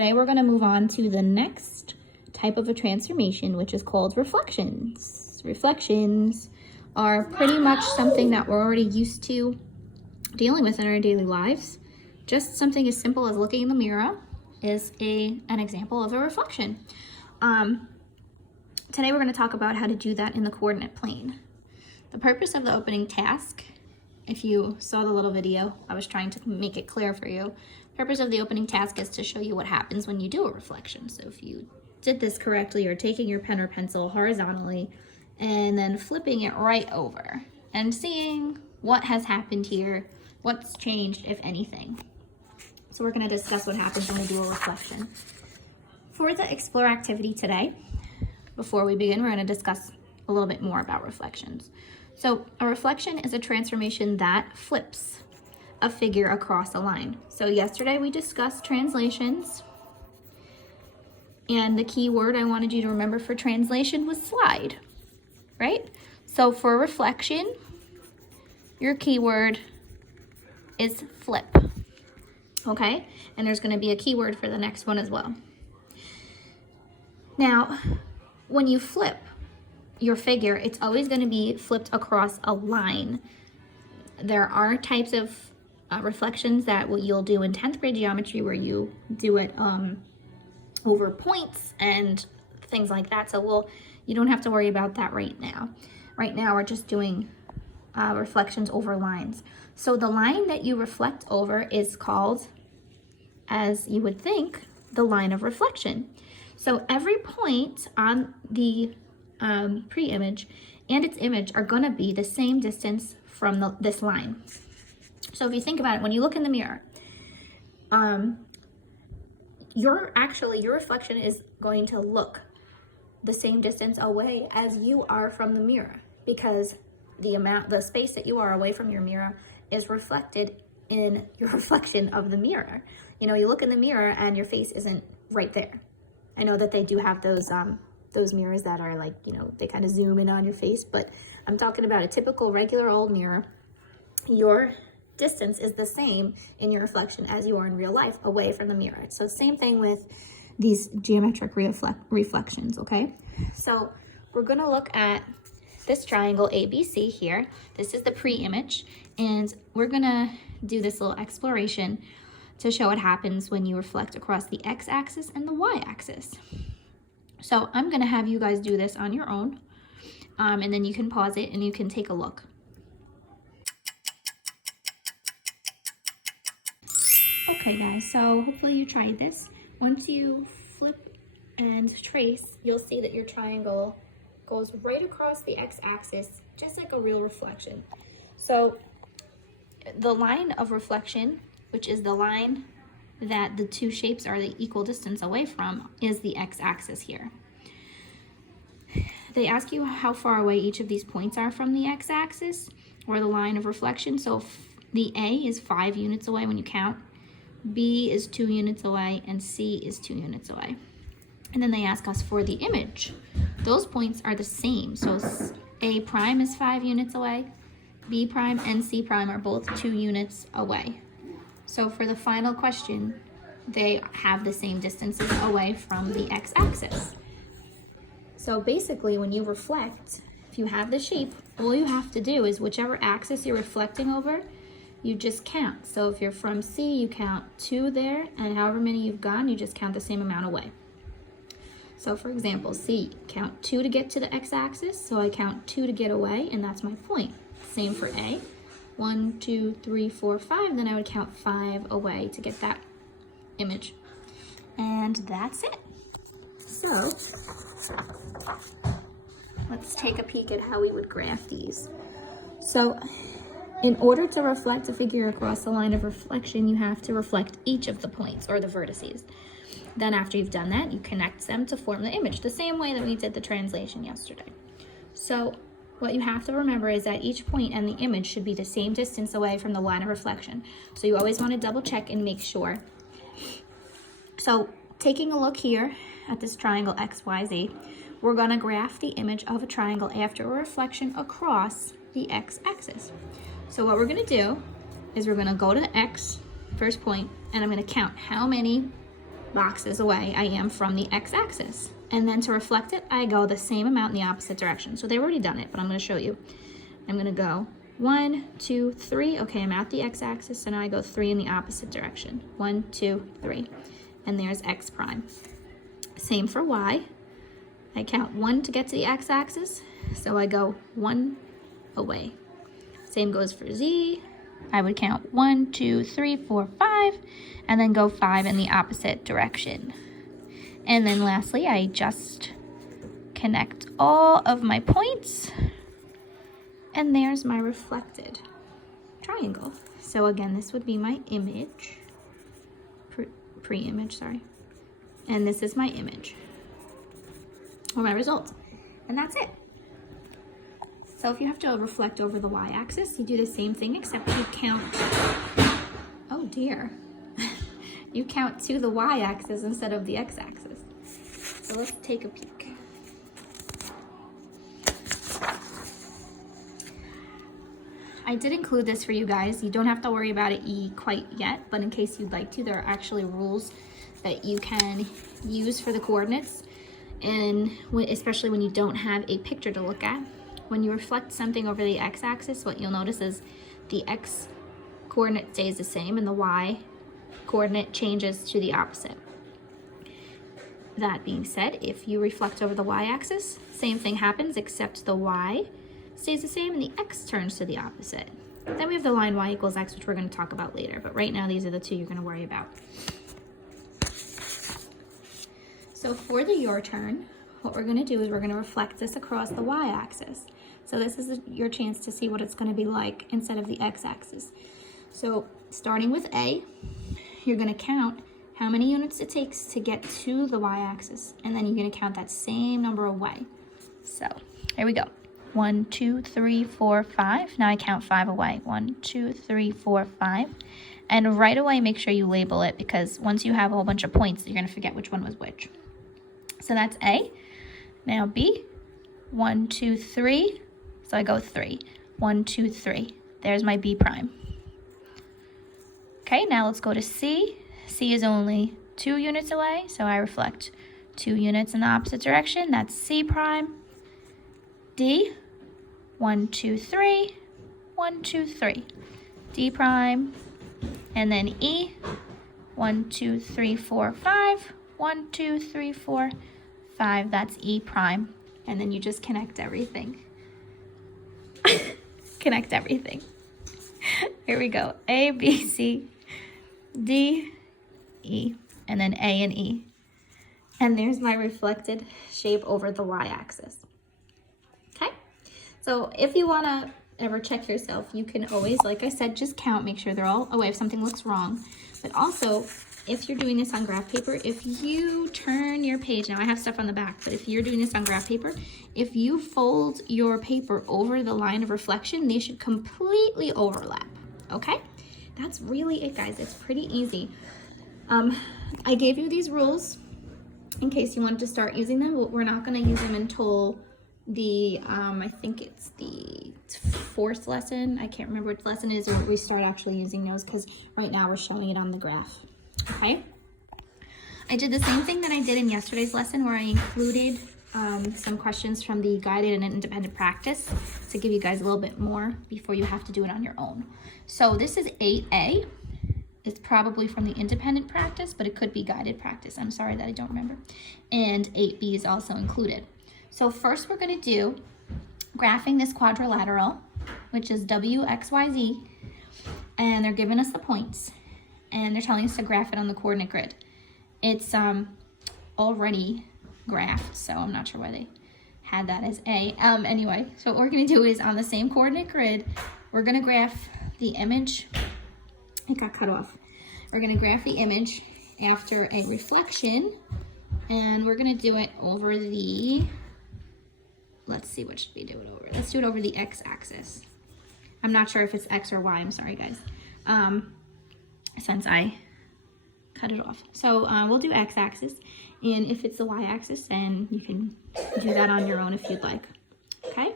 today we're going to move on to the next type of a transformation, which is called reflections. Reflections are pretty much something that we're already used to dealing with in our daily lives. Just something as simple as looking in the mirror is an example of a reflection. Today we're going to talk about how to do that in the coordinate plane. The purpose of the opening task, if you saw the little video, I was trying to make it clear for you. The purpose of the opening task is to show you what happens when you do a reflection. So if you did this correctly, you're taking your pen or pencil horizontally and then flipping it right over and seeing what has happened here, what's changed, if anything. So we're going to discuss what happens when we do a reflection. For the Explore activity today, before we begin, we're going to discuss a little bit more about reflections. So a reflection is a transformation that flips a figure across a line. So yesterday we discussed translations, and the key word I wanted you to remember for translation was slide, right? So for reflection, your keyword is flip, okay? And there's going to be a keyword for the next one as well. Now, when you flip your figure, it's always going to be flipped across a line. There are types of reflections that you'll do in 10th grade geometry where you do it over points and things like that. So you don't have to worry about that right now. Right now we're just doing reflections over lines. So the line that you reflect over is called, as you would think, the line of reflection. So every point on the pre-image and its image are going to be the same distance from this line. So if you think about it, when you look in the mirror, your reflection is going to look the same distance away as you are from the mirror, because the space that you are away from your mirror is reflected in your reflection of the mirror. You know, you look in the mirror and your face isn't right there. I know that they do have those mirrors that are like, you know, they kind of zoom in on your face, but I'm talking about a typical regular old mirror. Your distance is the same in your reflection as you are in real life away from the mirror. So same thing with these geometric reflections, okay? So we're going to look at this triangle ABC here. This is the pre-image, and we're going to do this little exploration to show what happens when you reflect across the x-axis and the y-axis. So I'm going to have you guys do this on your own, and then you can pause it and you can take a look. Okay guys, so hopefully you tried this. Once you flip and trace, you'll see that your triangle goes right across the x-axis, just like a real reflection. So the line of reflection, which is the line that the two shapes are the equal distance away from, is the x-axis here. They ask you how far away each of these points are from the x-axis or the line of reflection. So the A is 5 units away when you count, B is 2 units away, and C is 2 units away. And then they ask us for the image. Those points are the same. So A prime is 5 units away, B prime and C prime are both 2 units away. So for the final question, they have the same distances away from the x-axis. So basically, when you reflect, if you have the shape, all you have to do is whichever axis you're reflecting over, you just count. So if you're from C, you count 2 there, and however many you've gone, you just count the same amount away. So for example, C, count 2 to get to the x-axis, so I count 2 to get away, and that's my point. Same for A. 1, 2, 3, 4, 5, then I would count 5 away to get that image. And that's it. So let's take a peek at how we would graph these. So in order to reflect a figure across the line of reflection, you have to reflect each of the points or the vertices. Then after you've done that, you connect them to form the image, the same way that we did the translation yesterday. So what you have to remember is that each point and the image should be the same distance away from the line of reflection. So you always want to double check and make sure. So taking a look here at this triangle XYZ, we're going to graph the image of a triangle after a reflection across the x-axis. So what we're going to do is we're going to go to the X, first point, and I'm going to count how many boxes away I am from the x-axis. And then to reflect it, I go the same amount in the opposite direction. So they've already done it, but I'm going to show you. I'm going to go 1, 2, 3. Okay, I'm at the x-axis, so now I go 3 in the opposite direction. 1, 2, 3. And there's x prime. Same for y. I count 1 to get to the x-axis, so I go 1 away. Same goes for z. I would count 1, 2, 3, 4, 5, and then go 5 in the opposite direction. And then lastly, I just connect all of my points, and there's my reflected triangle. So again, this would be my image, pre-image, sorry. And this is my image, or my result. And that's it. So if you have to reflect over the y-axis, you do the same thing, except you count, oh dear. You count to the y-axis instead of the x-axis. So let's take a peek. I did include this for you guys. You don't have to worry about it quite yet, but in case you'd like to, there are actually rules that you can use for the coordinates, and especially when you don't have a picture to look at. When you reflect something over the x-axis, what you'll notice is the x coordinate stays the same and the y coordinate changes to the opposite. That being said, if you reflect over the y-axis, same thing happens, except the y stays the same and the x turns to the opposite. Then we have the line y equals x, which we're going to talk about later, but right now these are the two you're going to worry about. So for the your turn, what we're going to do is we're going to reflect this across the y-axis. So this is your chance to see what it's going to be like instead of the x-axis. So starting with A, you're going to count how many units it takes to get to the y-axis, and then you're going to count that same number away. So here we go. 1, 2, 3, 4, 5. Now I count 5 away. 1, 2, 3, 4, 5. And right away, make sure you label it, because once you have a whole bunch of points, you're going to forget which one was which. So that's A. Now B. 1, 2, 3. So I go 3. 1, 2, 3. There's my B prime. Okay, now let's go to C. C is only 2 units away, so I reflect 2 units in the opposite direction. That's C prime. D. 1, 2, 3. 1, 2, 3. D prime. And then E. 1, 2, 3, 4, 5. 1, 2, 3, 4, 5. That's E prime. And then you just connect everything. Connect everything. Here we go. A, B, C, D, E, and then A and E. And there's my reflected shape over the y-axis. Okay? So if you want to ever check yourself, you can always, like I said, just count, make sure they're all away if something looks wrong. But also, if you're doing this on graph paper, if you turn your page, now I have stuff on the back, but if you're doing this on graph paper, if you fold your paper over the line of reflection, they should completely overlap, okay? That's really it, guys. It's pretty easy. I gave you these rules in case you wanted to start using them, but we're not going to use them until the, I think it's the 4th lesson. I can't remember which lesson it is where we start actually using those, because right now we're showing it on the graph. Okay, I did the same thing that I did in yesterday's lesson, where I included some questions from the guided and independent practice to give you guys a little bit more before you have to do it on your own. So this is 8A. It's probably from the independent practice, but it could be guided practice. I'm sorry that I don't remember. And 8B is also included. So first we're going to do graphing this quadrilateral, which is WXYZ, and they're giving us the points. And they're telling us to graph it on the coordinate grid. It's already graphed, so I'm not sure why they had that as A. Anyway, so what we're going to do is on the same coordinate grid, we're going to graph the image. It got cut off. We're going to graph the image after a reflection, and we're going to do it over the, let's see, what should we do it over? Let's do it over the x-axis. I'm not sure if it's x or y. I'm sorry, guys. Since I cut it off. So we'll do x-axis, and if it's the y-axis, then you can do that on your own if you'd like. Okay,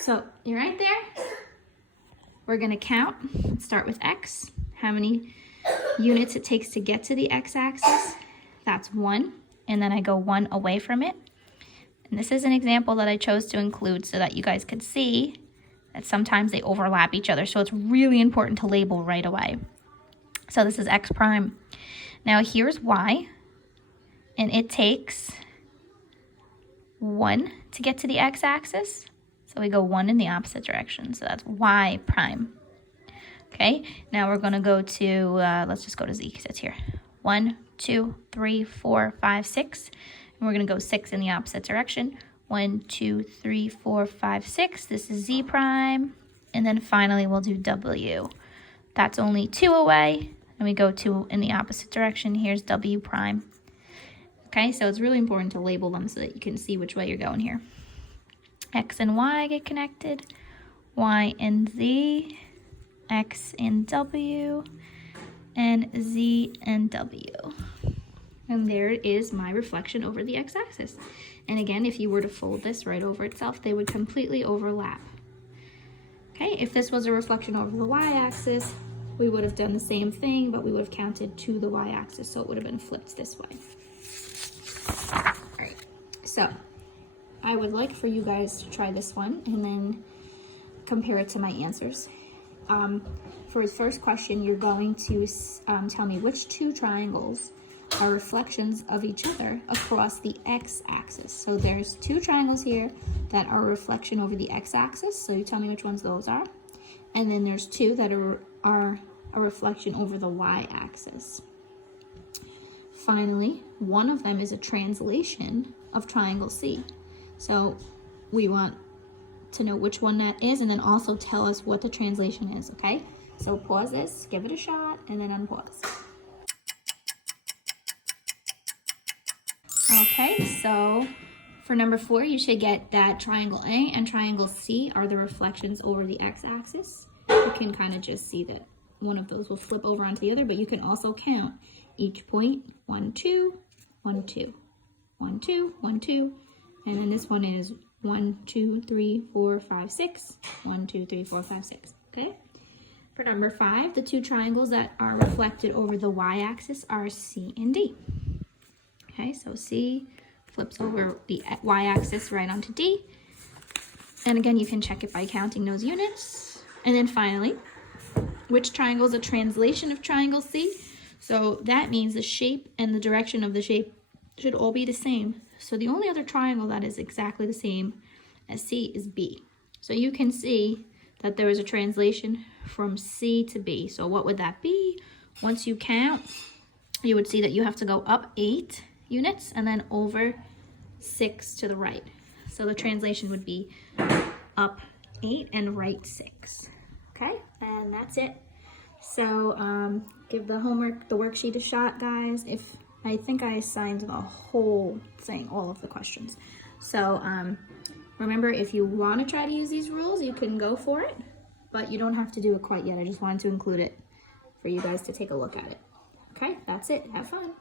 so you're right there. We're gonna count, start with x, how many units it takes to get to the x-axis, that's 1, and then I go 1 away from it. And this is an example that I chose to include so that you guys could see that sometimes they overlap each other. So it's really important to label right away. So this is x prime. Now here's y, and it takes 1 to get to the x-axis. So we go 1 in the opposite direction. So that's y prime. Okay, now we're going to go to, let's just go to z because it's here. 1, 2, 3, 4, 5, 6. And we're going to go 6 in the opposite direction. 1, 2, 3, 4, 5, 6. This is z prime. And then finally we'll do w. That's only 2 away. And we go 2 in the opposite direction. Here's w prime. Okay, so it's really important to label them so that you can see which way you're going here. X and Y get connected. Y and Z. X and W. And Z and W. And there is my reflection over the x-axis. And again, if you were to fold this right over itself, they would completely overlap. Okay, if this was a reflection over the y-axis, we would have done the same thing, but we would have counted to the y-axis, so it would have been flipped this way. All right, so I would like for you guys to try this one and then compare it to my answers. For the first question, you're going to tell me which 2 triangles are reflections of each other across the x-axis. So there's 2 triangles here that are a reflection over the x-axis, so you tell me which ones those are. And then there's 2 that are a reflection over the y-axis. Finally, one of them is a translation of triangle C. So we want to know which one that is and then also tell us what the translation is, okay? So pause this, give it a shot, and then unpause. Okay, so for number 4, you should get that triangle A and triangle C are the reflections over the x-axis. You can kind of just see that one of those will flip over onto the other, but you can also count each point, 1, 2, 1, 2, 1, 2, 1, 2, and then this one is 1, 2, 3, 4, 5, 6, 1, 2, 3, 4, 5, 6, okay? For number 5, the 2 triangles that are reflected over the y-axis are C and D. Okay, so C flips over the y-axis right onto D. And again, you can check it by counting those units. And then finally, which triangle is a translation of triangle C? So that means the shape and the direction of the shape should all be the same. So the only other triangle that is exactly the same as C is B. So you can see that there is a translation from C to B. So what would that be? Once you count, you would see that you have to go up 8 units and then over 6 to the right. So the translation would be up 8 and right 6. Okay, and that's it. So give the homework, the worksheet a shot, guys. I think I assigned the whole thing, all of the questions. So remember, if you want to try to use these rules, you can go for it, but you don't have to do it quite yet. I just wanted to include it for you guys to take a look at it. Okay, that's it. Have fun.